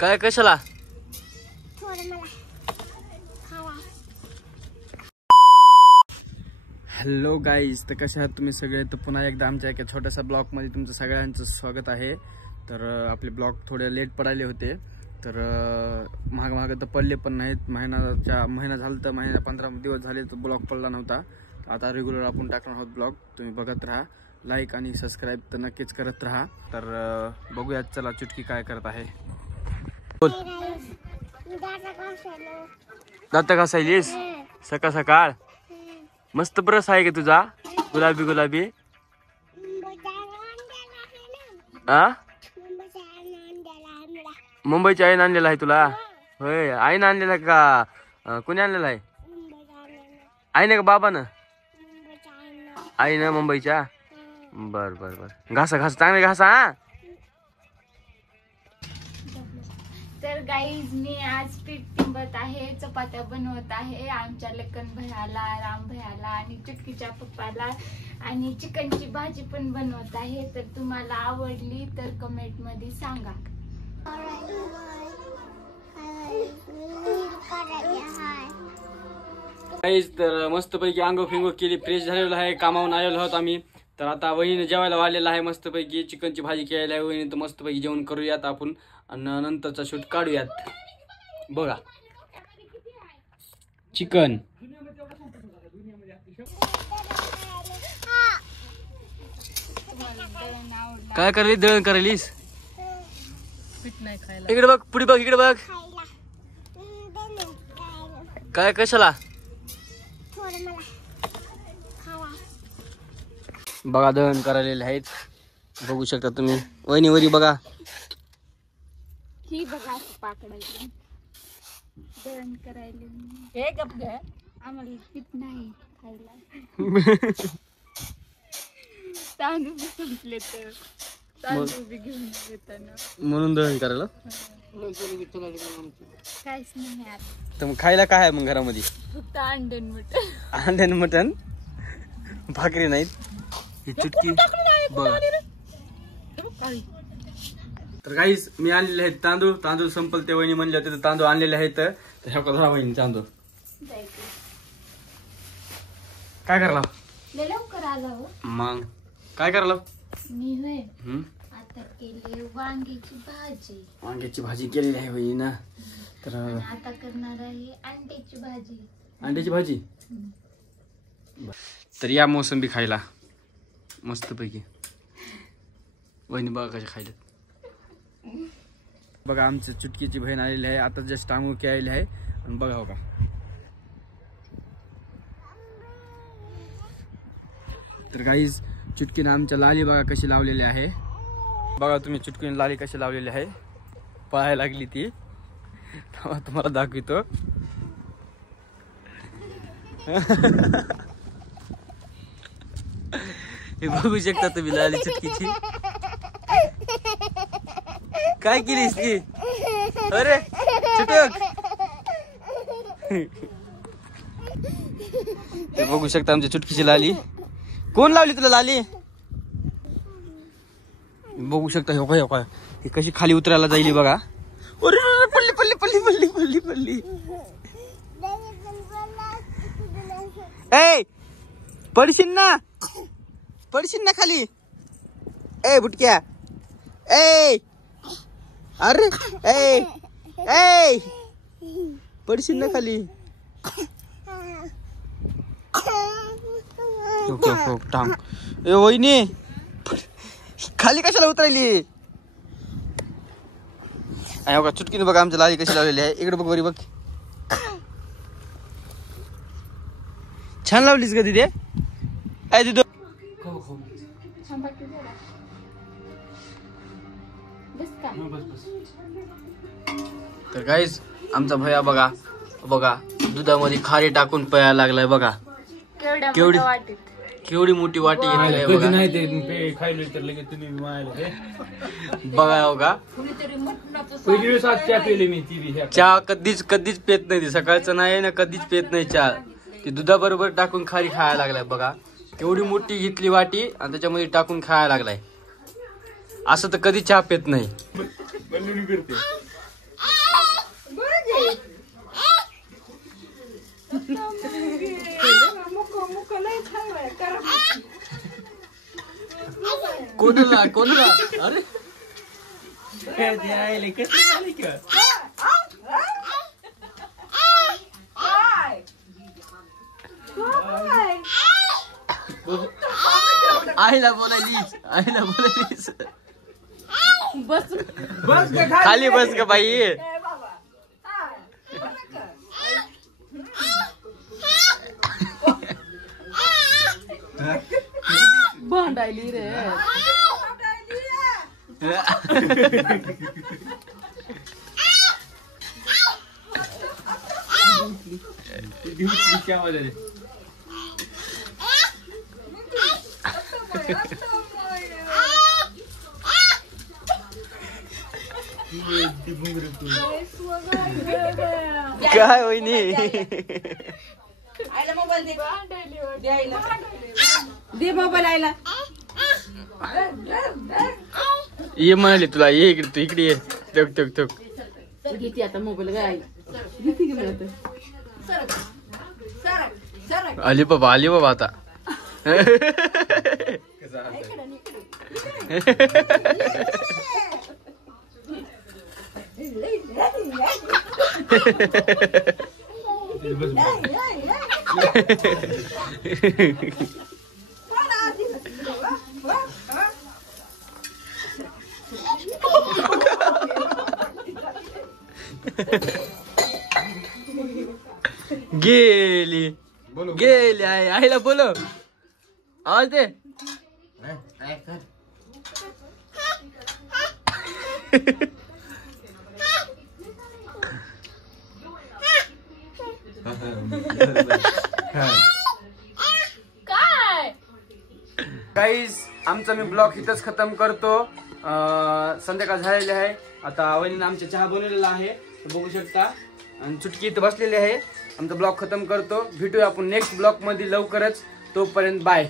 काय कशाला? Hello guys, तर कशा आहात तुम्ही सगळे? तर पुन्हा एकदा आमच्या एका छोट्याशा ब्लॉगमध्ये तुमचं सगळ्यांचं स्वागत आहे. तर आपले ब्लॉग थोडे लेट पडायले होते, तर महाग तर पडले पण नाहीत. महिना झाला तर 15 दिवस झाले तर ब्लॉग पडला नव्हता. आता रेग्युलर आपण टाकणार आहोत ब्लॉग. तुम्ही बघत राहा, लाईक आणि सबस्क्राईब तर नक्कीच करत राहा. तर बघूयात, चला चुटकी काय करत आहे. बोल. दात घासायलीस सकाळ सकाळ? मस्त ब्रश आहे का तुझा, गुलाबी गुलाबी? आ, मुंबईची आईने आणलेला आहे तुला? होय, आईने आणलेला का कोणी आणलेला आहे? आईने का बाबानं? आईनं मुंबईच्या. बर बर बर, घासा घासा चांगले घासा. हा, तर गाईज मी आज पीठ तिंबत आहे, चपात्या बनवत आहे आमच्या लखन भैयाला, राम भैयाला आणि चुटकीच्या पप्पाला, आणि चिकनची भाजी पण बनवत आहे. तर तुम्हाला आवडली तर कमेंट मध्ये सांगा. तर मस्तपैकी आंघोळ फिंगो केली, फ्रेश झालेलो आहे, कामावून आलेलो आहोत आम्ही. तर आता वहिनीने जेवायला वाढलेला आहे, मस्तपैकी चिकनची भाजी केलेली आहे वहिनी. तर मस्तपैकी जेवण करूयात आपण आणि नंतरचा शूट काढूयात. बघा चिकन. काय करायली? दळण करायलीस? इकडे बघ, पुढे बघ, इकडे बघ. काय कशाला? बघा दळण करायलेले आहेत, बघू शकता तुम्ही. वहिनी वरी बघा, ही बघा पाकडायची दळण करायला. हे गप घे, आम्हाला पीठ नाही खायला. तांदूळ बी संपले तर तांदूळ बी घेऊन येताना म्हणून दळण करायला. काहीच नाही आता. तर मग खायला काय आहे मग घरामध्ये? फक्त अंडन मटण. अंड्यान मटण, भाकरी नाहीत. ही चुटकी बघा. तर गाईस, मी आणलेले आहेत तांदूळ. तांदूळ संपल ते वहिनी म्हणले होते, तांदूळ आणलेले आहेत. तर ह्या का धरा वहिनी तांदूळ. काय करायला? लवकर आला हो. मग काय करायला? मी होय आता केली वांग्याची भाजी. वांग्याची भाजी केलेली आहे वहिनी ना. तर आता करणार आहे अंड्याची भाजी. अंड्याची भाजी. तर या मोसंबी खायला मस्तपैकी. वहिनी बघा कशा खायला. बघा आमची चुटकीची बहीण आलेली आहे, आता जस्ट आंघोळ केलेली आहे. आणि बघा हो का, तर गाईज चुटकीने आमच्या लाली बघा कशी लावलेली आहे. बघा तुम्ही चुटकीने लाली कशी लावलेली आहे. पळायला लागली ती, तुम्हाला दाखवितो. हे बघू शकता तुम्ही लाली चुटकीची. काय केलीस की? अरे चुटक. ते बघू शकता आमच्या चुटकीची लाली. कोण लावली तुला लाली? बघू शकता. हो काय, हो काय, ही कशी खाली उतरायला जाईल बघा. अरे पल्ली पल्ली पल्ली पल्ली पल्ली पल्ली. ए पडशील ना, पडशील ना खाली. ए बुटक्या. ए अरे ए ए पडशील ना खाली. टांग. ए वहिनी खाली कशाला उतरायली? का चुटकीने बघा आमच्या लाली कशी लावलेली आहे. इकडे बघ बरी बघ. छान लावलीस का तिथे? काय तिथं? तर गाईस आमचा भैया बघा बघा दुधामध्ये खारी टाकून प्यायला लागलाय. बघा केवढी मोठी वाटी घेतली बघा. बघा हो का, चहा कधीच कधीच पेत नाही ती. सकाळचं नाही ना, कधीच पेत नाही चहा. ती दुधाबरोबर टाकून खारी खायला लागलाय. बघा केवढी मोठी घेतली वाटी आणि त्याच्यामध्ये टाकून खायला लागलाय. असं तर कधी चहा पेत नाही. कोणाला कोणाला अरे कसं झालं की आईला बोलायलीच बस बस खाली बस का बाई भांडायली रे काय होईनी आईला मोबाईल दे दे मोबाईल आईला ये म्हणाले तुला ये इकडे तू इकडे ये टक टक टक घेते आता मोबाईल काय घेते की मला आली बाबा आता गेली गेली आईला बोलो आवाज दे काय गाईज आमचा मी ब्लॉग इथंच खतम करतो. संध्याकाळ झालेली आहे. आता वहिनीने आमच्या चहा बनवलेला आहे बघू शकता आणि चुटकी इथं बसलेली आहे. आमचा ब्लॉग खतम करतो. भेटूया आपण नेक्स्ट ब्लॉग मध्ये लवकरच. तोपर्यंत बाय.